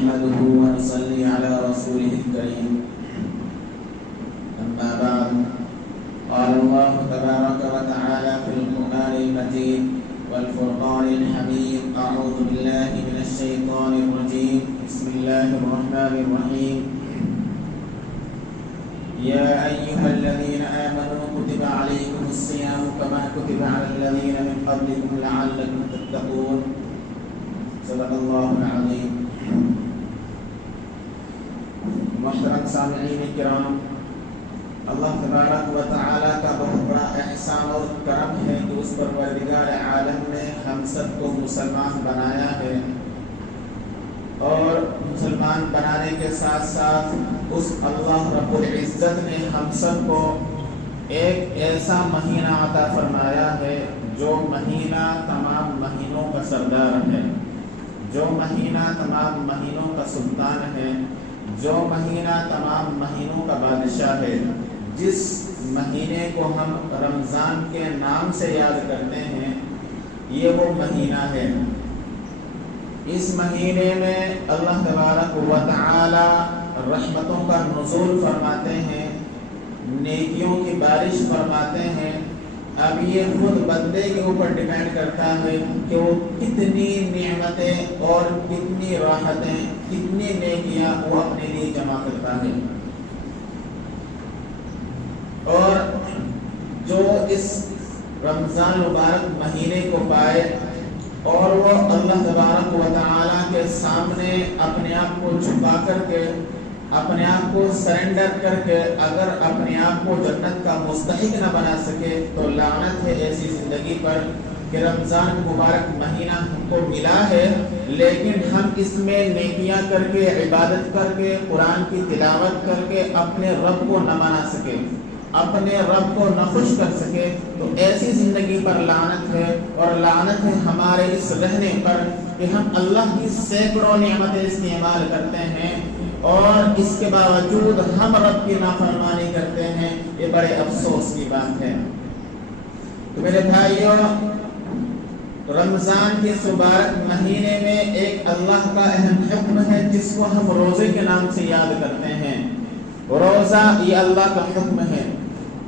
نحمده ونصلي على رسوله الكريم أما بعد قال الله تبارك وتعالى في القرآن المجيد والفرقان الحميد أعوذ بالله من الشيطان الرجيم بسم الله الرحمن الرحيم يا أيها الذين آمنوا كتب عليكم الصيام كما كتب على الذين من قبلكم لعلكم تتقون صدق الله العظيم. محترم سامعین کرام، اللہ تبارک و تعالیٰ کا بہت بڑا احسان اور کرم ہے کہ اس پروردگار عالم نے ہم سب کو مسلمان بنایا ہے، اور مسلمان بنانے کے ساتھ ساتھ اس اللہ رب العزت نے ہم سب کو ایک ایسا مہینہ عطا فرمایا ہے جو مہینہ تمام مہینوں کا سردار ہے، جو مہینہ تمام مہینوں کا سلطان ہے، جو مہینہ تمام مہینوں کا بادشاہ ہے، جس مہینے کو ہم رمضان کے نام سے یاد کرتے ہیں، یہ وہ مہینہ ہے۔ اس مہینے میں اللہ تبارک و تعالی رحمتوں کا نزول فرماتے ہیں، نیکیوں کی بارش فرماتے ہیں۔ اب یہ خود بندے کے اوپر ڈیپینڈ کرتا ہے کہ وہ کتنی نعمتیں اور کتنی راحتیں، کتنی نیکیاں وہ اپنے لیے جمع کرتا ہے۔ اور جو اس رمضان مبارک مہینے کو پائے اور وہ اللہ تبارک و تعالیٰ کے سامنے اپنے آپ کو چھپا کر کے، اپنے آپ کو سرنڈر کر کے اگر اپنے آپ کو جنت کا مستحق نہ بنا سکے تو لعنت ہے ایسی زندگی پر کہ رمضان مبارک مہینہ ہم کو ملا ہے، لیکن ہم اس میں نیکیاں کر کے، عبادت کر کے، قرآن کی تلاوت کر کے اپنے رب کو نہ منا سکے، اپنے رب کو نہ خوش کر سکے، تو ایسی زندگی پر لعنت ہے۔ اور لعنت ہے ہمارے اس رہنے پر کہ ہم اللہ کی سینکڑوں نعمتیں استعمال کرتے ہیں اور اس کے باوجود ہم رب کی نافرمانی کرتے ہیں۔ یہ بڑے افسوس کی بات ہے۔ تو میرے بھائیوں، رمضان کے مبارک مہینے میں ایک اللہ کا اہم حکم ہے جس کو ہم روزے کے نام سے یاد کرتے ہیں۔ روزہ یہ اللہ کا حکم ہے۔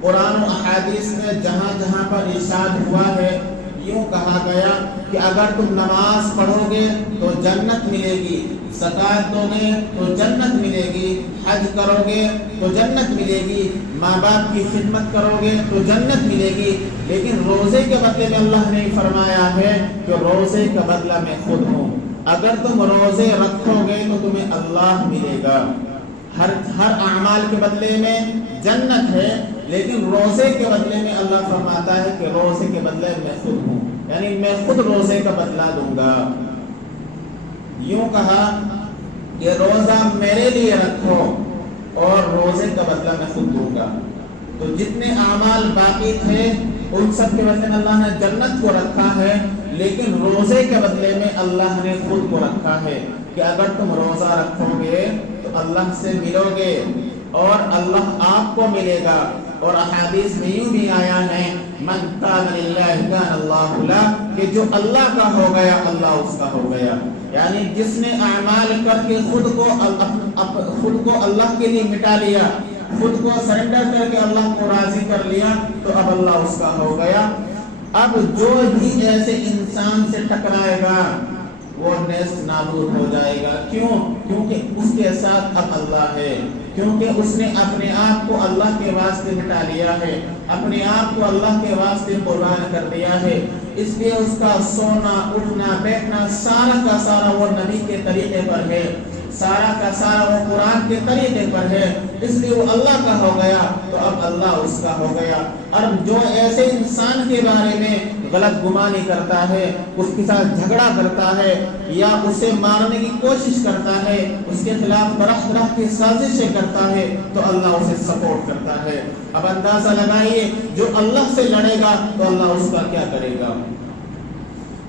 قرآن و احادیث میں جہاں جہاں پر ارشاد ہوا ہے، یوں کہا گیا کہ اگر تم نماز پڑھو گے تو جنت ملے گی، زکوٰۃ دو گے تو جنت ملے گی، حج کرو گے تو جنت ملے گی، ماں باپ کی خدمت کرو گے تو جنت ملے گی۔ لیکن روزے کے بدلے میں اللہ نے فرمایا ہے کہ روزے کا بدلہ میں خود ہوں۔ اگر تم روزے رکھو گے تو تمہیں اللہ ملے گا۔ ہر اعمال کے بدلے میں جنت ہے، لیکن روزے کے بدلے میں اللہ فرماتا ہے کہ روزے کے بدلے میں خود ہوں، یعنی میں خود روزے کا بدلہ دوں گا۔ یوں کہا کہ روزہ میرے لیے رکھو اور روزے کا بدلہ میں خود دوں گا۔ تو جتنے اعمال باقی تھے ان سب کے بدلے میں اللہ نے جنت کو رکھا ہے، لیکن روزے کے بدلے میں اللہ نے خود کو رکھا ہے کہ اگر تم روزہ رکھو گے تو اللہ سے ملو گے اور اللہ آپ کو ملے گا۔ اور احادیث میں یوں بھی آیا ہے، من کان للہ کان اللہ لہ، کہ جو اللہ کا ہو گیا اللہ اس کا ہو گیا۔ یعنی جس نے اعمال کر کے خود کو اللہ کے لیے مٹا لیا، خود کو سرنڈر کر کے اللہ کو راضی کر لیا، تو اب اللہ اس کا ہو گیا۔ اب جو بھی ایسے انسان سے ٹکرائے گا وہ نیست نابود ہو جائے گا۔ کیوں؟ کیونکہ اس کے ساتھ اب اللہ ہے، کیونکہ اس نے اپنے آپ کو اللہ کے واسطے مٹا لیا ہے، اپنے آپ کو اللہ کے واسطے قربان کر دیا ہے۔ اس لیے اس کا سونا، اٹھنا، بیٹھنا سارا کا سارا وہ نبی کے طریقے پر ہے، سارا کا سارا وہ قرآن کے طریقے پر ہے، اس لیے وہ اللہ کا ہو گیا تو اب اللہ اس کا ہو گیا۔ اور جو ایسے انسان کے بارے میں غلط گمانی کرتا ہے، اس کے ساتھ جھگڑا کرتا ہے یا اسے مارنے کی کوشش کرتا ہے، اس کے خلاف طرح طرح کی سازشیں کرتا ہے، تو اللہ اسے سپورٹ کرتا ہے۔ اب اندازہ لگائیے جو اللہ سے لڑے گا تو اللہ اس کا کیا کرے گا۔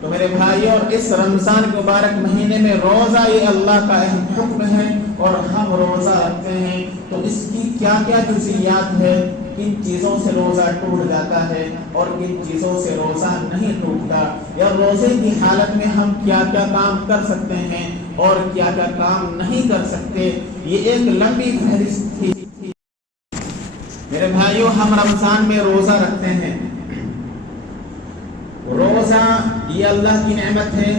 تو میرے بھائیوں، اس رمضان کے مبارک مہینے میں روزہ یہ اللہ کا اہم حکم ہے اور ہم روزہ رکھتے ہیں، تو اس کی کیا کیا جزئیات ہے، کن چیزوں سے روزہ ٹوٹ جاتا ہے اور کن چیزوں سے روزہ نہیں ٹوٹتا، یا روزے کی حالت میں ہم کیا کیا کام کر سکتے ہیں، اور کیا کیا کام نہیں کر سکتے، یہ ایک لمبی فہرست تھی۔ میرے بھائیوں، ہم رمضان میں روزہ رکھتے ہیں۔ روزہ یہ اللہ کی نعمت ہے۔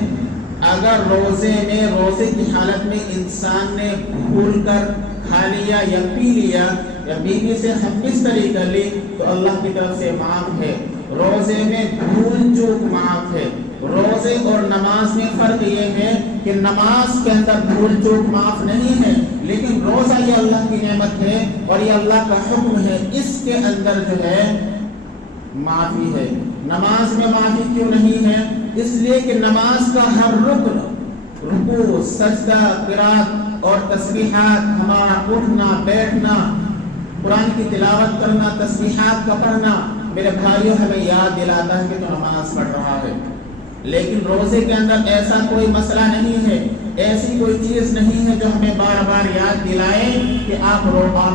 اگر روزے کی حالت میں انسان نے بھول کر کھا لیا یا پی لیا یا بیوی سے حقیقی کر لی تو اللہ کی طرف سے معاف ہے۔ روزے میں بھول چوک معاف ہے۔ روزے اور نماز میں فرق یہ ہے کہ نماز کے اندر بھول چوک معاف نہیں ہے، لیکن روزہ یہ اللہ کی نعمت ہے اور یہ اللہ کا حکم ہے، اس کے اندر جو ہے معافی ہے۔ نماز میں معافی کیوں نہیں ہے؟ اس لیے کہ نماز کا ہر رکن، رکوع، سجدہ، قرات اور تسبیحات، ہمارا اٹھنا بیٹھنا، قرآن کی تلاوت کرنا، تسبیحات کا پڑھنا، میرے بھائیوں ہمیں یاد دلاتا ہے کہ تو نماز پڑھ رہا ہے۔ لیکن روزے کے اندر ایسا کوئی مسئلہ نہیں ہے، ایسی کوئی چیز نہیں ہے جو ہمیں بار بار یاد دلائے کہ آپ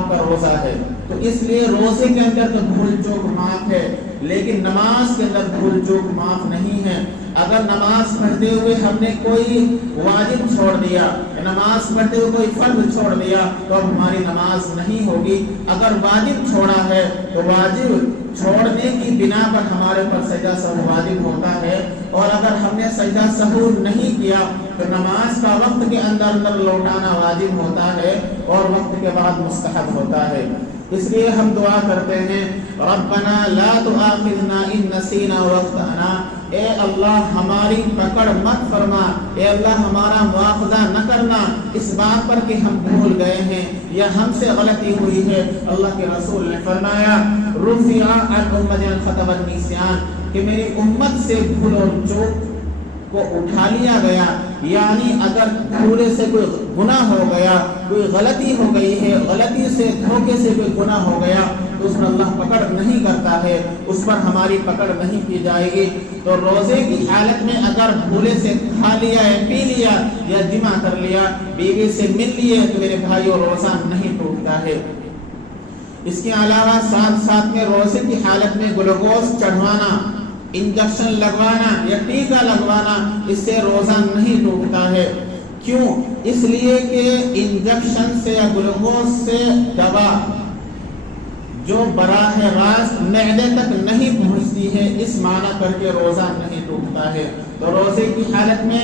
کا روزہ ہے۔ تو اس لیے روزے کے اندر تو بھول چوک معاف ہے، لیکن نماز کے اندر بھول چوک معاف نہیں ہے۔ اگر نماز پڑھتے ہوئے ہم نے کوئی واجب چھوڑ دیا، نماز پڑھتے ہوئے کوئی فرض چھوڑ دیا تو اب ہماری نماز نہیں ہوگی۔ اگر واجب چھوڑا ہے تو واجب چھوڑنے کی بنا پر ہمارے پر سجدہ سہو واجب ہوتا ہے، اور اگر ہم نے سجدہ سہو نہیں کیا تو نماز کا وقت کے اندر لوٹانا واجب ہوتا ہے اور وقت کے بعد مستحب ہوتا ہے۔ اس لیے ہم دعا کرتے ہیں، ربنا لا تؤاخذنا ان نسینا واخطأنا، اے اللہ ہماری پکڑ مت فرما، اے اللہ ہمارا مواخذہ نہ کرنا اس بات پر کہ ہم بھول گئے ہیں یا ہم سے غلطی ہوئی ہے۔ اللہ کے رسول نے فرمایا، رفع عن امتی الخطأ والنسیان، کہ میری امت سے بھول اور چوک کو اٹھا لیا گیا، یعنی اگر بھولے سے کوئی گناہ ہو گیا، کوئی غلطی ہو گئی ہے، غلطی سے دھوکے سے کوئی گناہ ہو گیا تو اس پر اللہ پکڑ نہیں کرتا ہے، اس پر ہماری پکڑ نہیں کی جائے گی۔ تو روزے کی حالت میں اگر بھولے سے کھا لیا یا پی لیا یا جمع کر لیا، بیوی سے مل لیے تو میرے بھائیو روزہ نہیں ٹوٹتا ہے۔ اس کے علاوہ ساتھ میں روزے کی حالت میں گلوکوز چڑھوانا، انجیکشن لگوانا یا ٹیکا لگوانا، اس سے روزہ نہیں ٹوٹتا ہے۔ کیوں؟ اس لیے کہ انجیکشن سے یا گلوکوز سے دوا جو براہ راست معدے تک نہیں پہنچتی ہے، اس معنی کر کے روزہ نہیں ٹوٹتا ہے۔ تو روزے کی حالت میں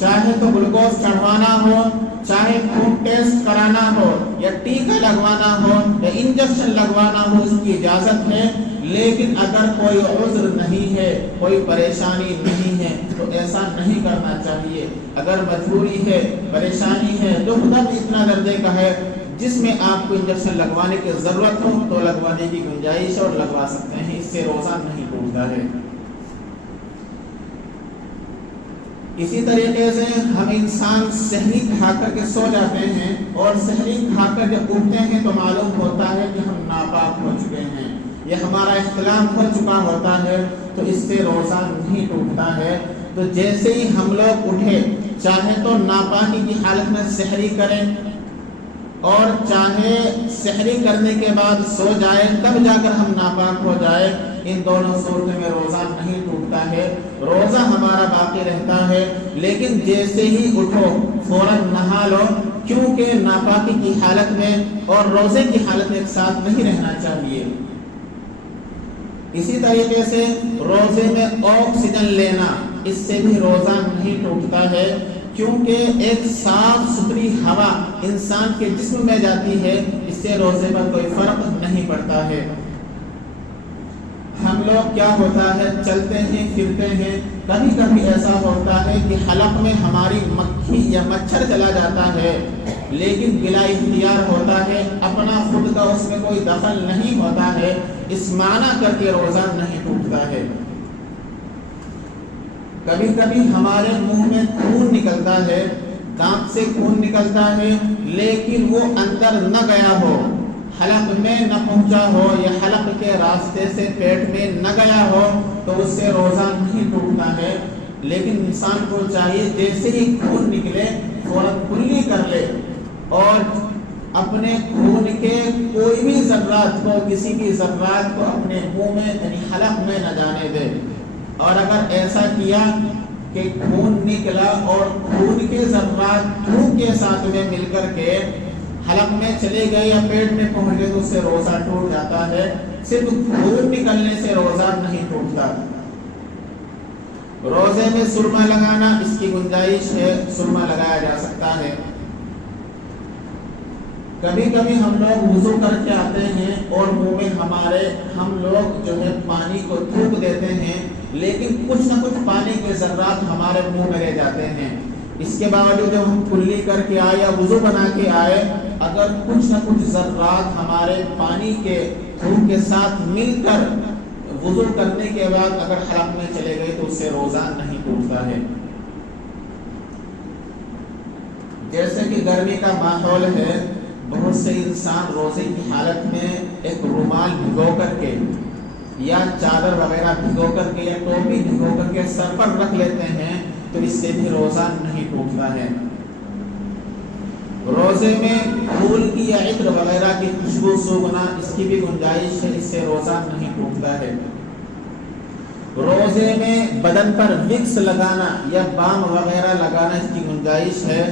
چاہے تو گلوکوز چڑھوانا ہو، چاہے خون ٹیسٹ کرانا ہو یا ٹیکا لگوانا ہو یا انجیکشن لگوانا ہو، اس کی اجازت ہے، لیکن اگر کوئی عذر نہیں ہے، کوئی پریشانی نہیں ہے تو ایسا نہیں کرنا چاہیے۔ اگر مجبوری ہے، پریشانی ہے، دکھ درد اتنا درجے کا ہے جس میں آپ کو انجیکشن لگوانے کی ضرورت ہو تو لگوانے کی گنجائش اور لگوا سکتے ہیں، اس سے روزہ نہیں ٹوٹتا ہے۔ اسی طریقے سے ہم انسان سحری کھا کر کے سو جاتے ہیں اور سحری کھا کر جب اٹھتے ہیں تو معلوم ہوتا ہے کہ ہم ناپاک ہو چکے ہیں، یہ ہمارا احتلام ہو چکا ہوتا ہے، تو اس سے روزہ نہیں ٹوٹتا ہے۔ تو جیسے ہی ہم لوگ اٹھے، چاہے تو ناپاکی کی حالت میں سحری کریں اور چاہے سحری کرنے کے بعد سو جائے تب جا کر ہم ناپاک ہو جائے، ان دونوں صورتوں میں روزہ نہیں ٹوٹتا ہے، روزہ ہمارا باقی رہتا ہے۔ لیکن جیسے ہی اٹھو فوراً نہا لو، کیونکہ ناپاکی کی حالت میں اور روزے کی حالت میں ایک ساتھ نہیں رہنا چاہیے۔ اسی طریقے سے روزے میں آکسیجن لینا، اس سے بھی روزہ نہیں ٹوٹتا ہے، کیونکہ ایک صاف ستھری ہوا انسان کے جسم میں جاتی ہے، اس سے روزے پر کوئی فرق نہیں پڑتا ہے۔ ہم لوگ کیا ہوتا ہے، چلتے ہیں پھرتے ہیں، کبھی کبھی ایسا ہوتا ہے کہ حلق میں ہماری مکھی یا مچھر چلا جاتا ہے، لیکن بلا اختیار ہوتا ہے، اپنا خود کا اس میں کوئی دخل نہیں ہوتا ہے، اس معنی کر کے روزہ نہیں ٹوٹتا ہے۔ کبھی کبھی ہمارے منہ میں خون نکلتا ہے، دانت سے خون نکلتا ہے، لیکن وہ اندر نہ گیا ہو، حلق میں نہ پہنچا ہو یا حلق کے راستے سے پیٹ میں نہ گیا ہو تو اس سے روزہ نہیں ٹوٹتا ہے۔ لیکن انسان کو چاہیے جیسے ہی خون نکلے فوراً کلی کر لے اور اپنے خون کے کوئی بھی ذرات کو، کسی بھی ذرات کو اپنے منہ میں یعنی حلق میں نہ جانے دے، اور اگر ایسا کیا کہ خون نکلا اور خون کے ذرات تھوک کے ساتھ میں مل کر کے حلق میں چلے گئے یا پیٹ میں پہنچ گئے تو اس سے روزہ ٹوٹ جاتا ہے. صرف خون نکلنے سے روزہ نہیں ٹوٹتا. روزے میں سرما لگانا اس کی گنجائش ہے، سرما لگایا جا سکتا ہے. کبھی کبھی ہم لوگ وضو کر کے آتے ہیں اور منہ میں ہم لوگ جو ہے پانی کو تھوک دیتے ہیں، لیکن کچھ نہ کچھ پانی کے ذرات ہمارے منہ میں رہ جاتے ہیں. اس کے باوجود جب ہم کلی کر کے آئے یا وضو بنا کے آئے، اگر کچھ نہ کچھ ذرات ہمارے پانی کے تھوک کے ساتھ مل کر وضو کرنے کے بعد اگر حلق میں چلے گئے تو اس سے روزہ نہیں ٹوٹتا ہے. جیسے کہ گرمی کا ماحول ہے، بہت سے انسان روزے کی حالت میں ایک رومال بھگو کر کے یا چادر وغیرہ بھگو کر کے یا ٹوپی بھگو کر کے سر پر رکھ لیتے ہیں، تو اس سے بھی روزہ نہیں ٹوٹتا ہے. روزے میں پھول کی یا عطر وغیرہ کی خوشبو سونگھنا اس کی بھی گنجائش ہے، اس سے روزہ نہیں ٹوٹتا ہے. روزے میں بدن پر وکس لگانا یا بام وغیرہ لگانا اس کی گنجائش ہے.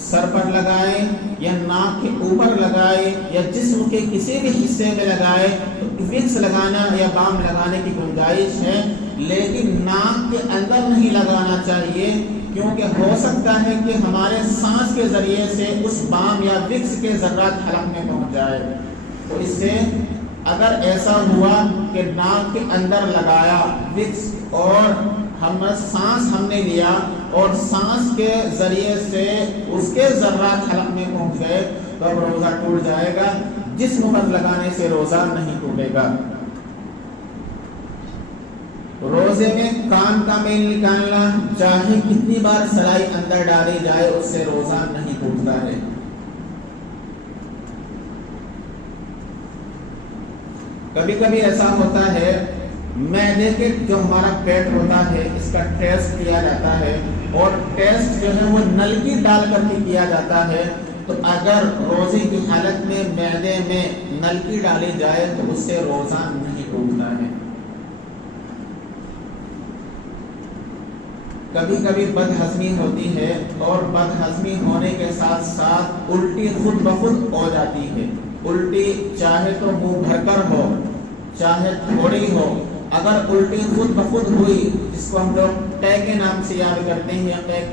سر پر لگائے یا ناک کے اوپر لگائے یا جسم کے کسی بھی حصے میں لگائے تو وکس لگانا یا بام لگانے کی گنجائش ہے، لیکن ناک کے اندر نہیں لگانا چاہیے، کیونکہ ہو سکتا ہے کہ ہمارے سانس کے ذریعے سے اس بام یا وکس کے ذرات حلق میں پہنچ جائے. تو اس سے اگر ایسا ہوا کہ ناک کے اندر لگایا وکس اور سانس ہم نے لیا اور سانس کے ذریعے سے اس کے ذرات حلق میں پہنچ گئے تو اب روزہ ٹوٹ جائے گا. جسم پر لگانے سے روزہ نہیں ٹوٹے گا. روزے میں کان کا میل نکالنا، چاہے کتنی بار سلائی اندر ڈالی جائے، اس سے روزہ نہیں ٹوٹتا ہے. کبھی کبھی ایسا ہوتا ہے معدے کے جو ہمارا پیٹ ہوتا ہے اس کا ٹیسٹ کیا جاتا ہے اور ٹیسٹ جو ہے وہ نلکی ڈال کر کے کیا جاتا ہے. تو اگر روزے کی حالت میں معدے میں نلکی ڈالی جائے تو اس سے روزہ نہیں ٹوٹتا ہے. کبھی کبھی بد ہضمی ہوتی ہے اور بد ہضمی ہونے کے ساتھ ساتھ الٹی خود بخود ہو جاتی ہے. الٹی چاہے تو منہ بھر کر ہو چاہے تھوڑی ہو، اگر الٹی خود بخود ہوئی جس کو ہم لوگ ٹے کے نام سے یاد کرتے ہیں،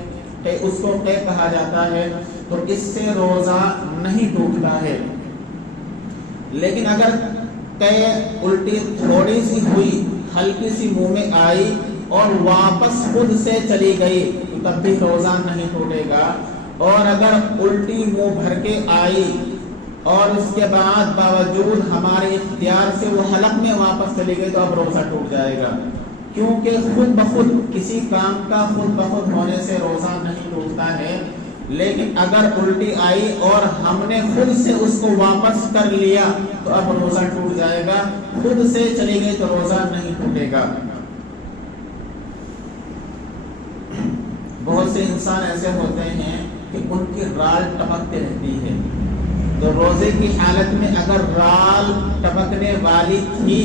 اس کو ٹے کہا جاتا ہے، تو اس سے روزہ نہیں ٹوٹتا ہے. لیکن اگر ٹے الٹی تھوڑی سی ہوئی، ہلکی سی منہ میں آئی اور واپس خود سے چلی گئی تو تب بھی روزہ نہیں ٹوٹے گا. اور اگر الٹی منہ بھر کے آئی اور اس کے بعد باوجود ہمارے اختیار سے وہ حلق میں واپس چلی گئی تو اب روزہ ٹوٹ جائے گا، کیونکہ خود بخود کسی کام کا خود بخود ہونے سے روزہ نہیں ٹوٹتا ہے. لیکن اگر الٹی آئی اور ہم نے خود سے اس کو واپس کر لیا تو اب روزہ ٹوٹ جائے گا. خود سے چلی گئی تو روزہ نہیں ٹوٹے گا. بہت سے انسان ایسے ہوتے ہیں کہ ان کی رال ٹپکتے رہتی ہے، تو روزے کی حالت میں اگر رال ٹپکنے والی تھی،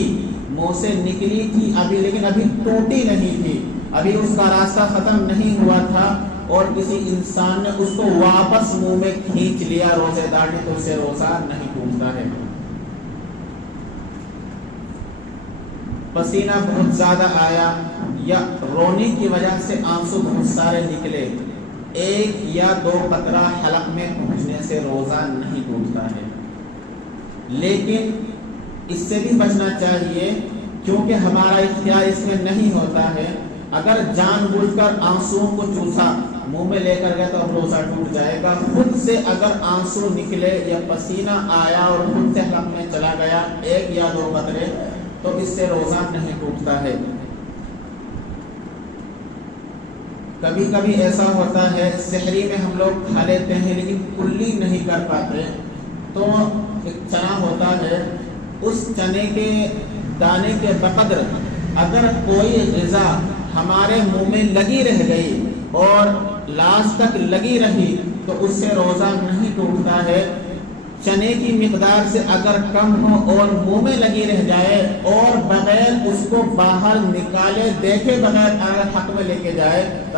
منہ سے نکلی تھی لیکن ابھی ٹوٹی نہیں تھی، ابھی اس کا راستہ ختم نہیں ہوا تھا اور کسی انسان نے اس کو واپس منہ میں کھینچ لیا روزے دار نے، تو اسے روزہ نہیں ٹوٹتا ہے. پسینہ بہت زیادہ آیا یا رونے کی وجہ سے آنسو بہت سارے نکلے، ایک یا دو قطرہ حلق میں پہنچنے سے روزہ نہیں ٹوٹتا ہے. لیکن اس سے بھی بچنا چاہیے کیونکہ ہمارا اختیار اس میں نہیں ہوتا ہے. اگر جان بوجھ کر آنسوؤں کو چوسا منہ میں لے کر گئے تو اب روزہ ٹوٹ جائے گا. خود سے اگر آنسو نکلے یا پسینہ آیا اور خود سے حلق میں چلا گیا ایک یا دو قطرے تو اس سے روزہ نہیں ٹوٹتا ہے. کبھی کبھی ایسا ہوتا ہے سحری میں ہم لوگ کھا لیتے ہیں لیکن کلی نہیں کر پاتے، تو ایک چنا ہوتا ہے، اس چنے کے دانے کے بقدر اگر کوئی غذا ہمارے منہ میں لگی رہ گئی اور لاسٹ تک لگی رہی تو اس سے روزہ نہیں ٹوٹتا ہے. چنے کی مقدار سے اگر کم ہو اور منہ میں لگی رہ جائے اور بغیر اس کو باہر نکالے دیکھے بغیر اگر حق میں لے کے جائے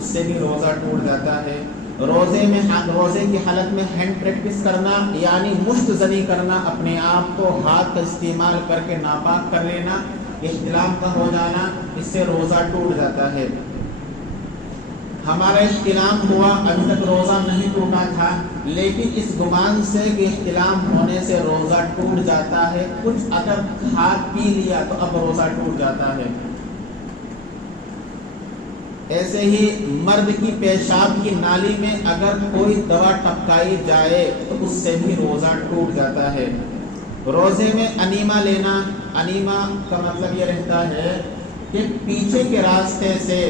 اس سے بھی روزہ ٹوٹ جاتا ہے۔ روزے کی حالت میں ہینڈ پریکٹس کرنا یعنی مشت زنی کرنا، اپنے آپ کو ہاتھ کا استعمال کر کے ناپاک کر لینا، احتلام کا ہو جانا، اس سے روزہ ٹوٹ جاتا ہے۔ ہمارا احتلام ہوا، ابھی تک روزہ نہیں ٹوٹا تھا، لیکن اس گمان سے کہ احتلام ہونے سے روزہ ٹوٹ جاتا ہے، کچھ اگر کھا پی لیا تو اب روزہ ٹوٹ جاتا ہے۔ ایسے ہی مرد کی پیشاب کی نالی میں اگر کوئی دوا ٹپکائی جائے تو اس سے بھی روزہ ٹوٹ جاتا ہے۔ روزے میں انیما لینا، انیما کا مطلب یہ رہتا ہے کہ پیچھے کے راستے سے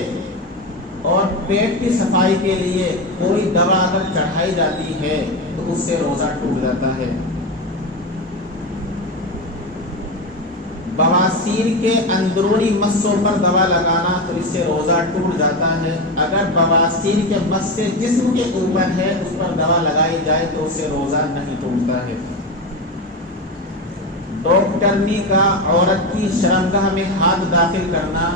اور پیٹ کی صفائی کے لیے کوئی دوا اگر چڑھائی جاتی ہے تو اس سے روزہ ٹوٹ جاتا ہے۔ بواسیر کے اندرونی مسوں پر دوا لگانا تو اس سے روزہ ٹوٹ جاتا ہے۔ اگر بواسیر کے مس سے جسم کے اوپر ہے اس پر دوا لگائی جائے تو اس سے روزہ نہیں ٹوٹتا ہے۔ ڈاکٹرنی کا عورت کی شرمگاہ میں ہاتھ داخل کرنا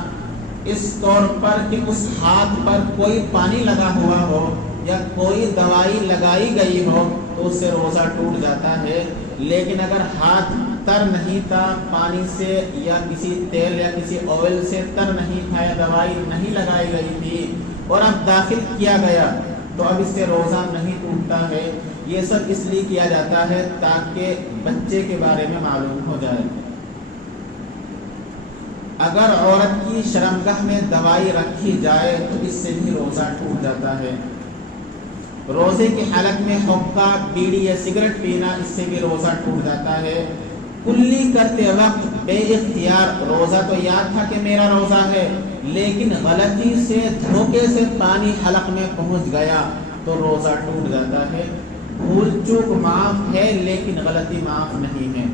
اس طور پر کہ اس ہاتھ پر کوئی پانی لگا ہوا ہو یا کوئی دوائی لگائی گئی ہو تو اس سے روزہ ٹوٹ جاتا ہے۔ لیکن اگر ہاتھ تر نہیں تھا پانی سے یا کسی تیل یا کسی آئل سے تر نہیں تھا یا دوائی نہیں لگائی گئی تھی اور اب داخل کیا گیا تو اب اس سے روزہ نہیں ٹوٹتا ہے۔ یہ سب اس لیے کیا جاتا ہے تاکہ بچے کے بارے میں معلوم ہو جائے۔ اگر عورت کی شرمگاہ میں دوائی رکھی جائے تو اس سے بھی روزہ ٹوٹ جاتا ہے۔ روزے کی حالت میں حقہ، بیڑی یا سگریٹ پینا، اس سے بھی روزہ ٹوٹ جاتا ہے۔ کلی کرتے وقت بے اختیار، روزہ تو یاد تھا کہ میرا روزہ ہے لیکن غلطی سے دھوکے سے پانی حلق میں پہنچ گیا تو روزہ ٹوٹ جاتا ہے۔ بھول چوک معاف ہے لیکن غلطی معاف نہیں ہے۔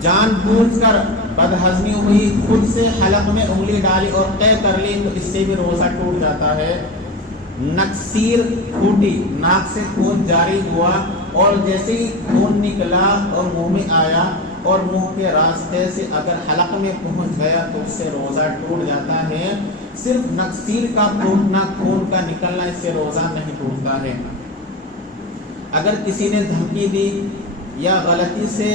جان بوجھ کر بدہضمی ہوئی، خود سے حلق میں انگلی ڈالی اور طے کر لی تو اس سے بھی روزہ ٹوٹ جاتا ہے۔ نکسیر پھوٹی، ناک سے خون جاری ہوا اور جیسے ہی خون نکلا اور منہ میں آیا اور منہ کے راستے سے اگر حلق میں پہنچ گیا تو اس سے روزہ ٹوٹ جاتا ہے۔ صرف نکسیر کا پھوٹنا، خون کا نکلنا، اس سے روزہ نہیں ٹوٹتا ہے۔ اگر کسی نے دھمکی دی یا غلطی سے،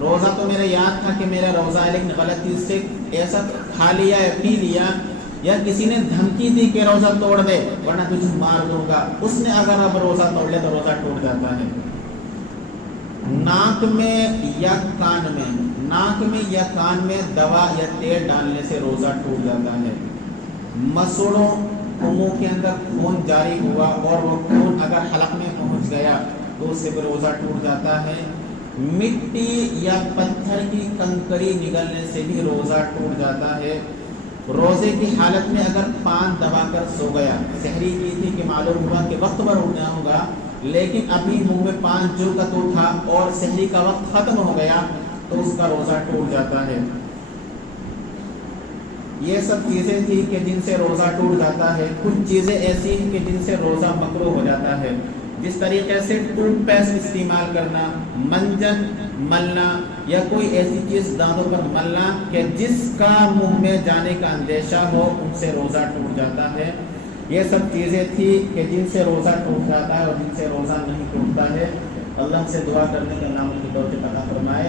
روزہ تو میرا یاد تھا کہ میرا روزہ ہے لیکن غلطی سے ایسا کھا لیا یا پی لیا، یا کسی نے دھمکی دی کہ روزہ توڑ دے ورنہ تجھے مار دوں گا، اس نے اگر اب روزہ توڑ لے تو روزہ ٹوٹ جاتا ہے۔ ناک میں یا کان میں، ناک میں یا کان میں دوا یا تیل ڈالنے سے روزہ ٹوٹ جاتا ہے۔ مسوڑوں منہ کے اندر خون جاری ہوا اور وہ خون اگر حلق میں پہنچ گیا تو اس سے بھی روزہ ٹوٹ جاتا ہے۔ مٹی یا پتھر کی کنکری نگلنے سے بھی روزہ ٹوٹ جاتا ہے۔ روزے کی حالت میں اگر پان دبا کر سو گیا، سحری کی تھی کہ معلوم ہوا کہ وقت پر اٹھنا ہوگا لیکن ابھی منہ میں پان جو کا تو تھا اور سحری کا وقت ختم ہو گیا تو اس کا روزہ ٹوٹ جاتا ہے۔ یہ سب چیزیں تھی کہ جن سے روزہ ٹوٹ جاتا ہے۔ کچھ چیزیں ایسی ہیں کہ جن سے روزہ مکروہ ہو جاتا ہے، جس طریقے سے ٹوتھ پیسٹ استعمال کرنا، منجن ملنا یا کوئی ایسی چیز دانتوں پر ملنا کہ جس کا منہ میں جانے کا اندیشہ ہو، ان سے روزہ ٹوٹ جاتا ہے۔ یہ سب چیزیں تھی کہ جن سے روزہ ٹوٹ جاتا ہے اور جن سے روزہ نہیں ٹوٹتا ہے۔ اللہ سے دعا کرنے کا نام کی توفیق عطا فرمائے۔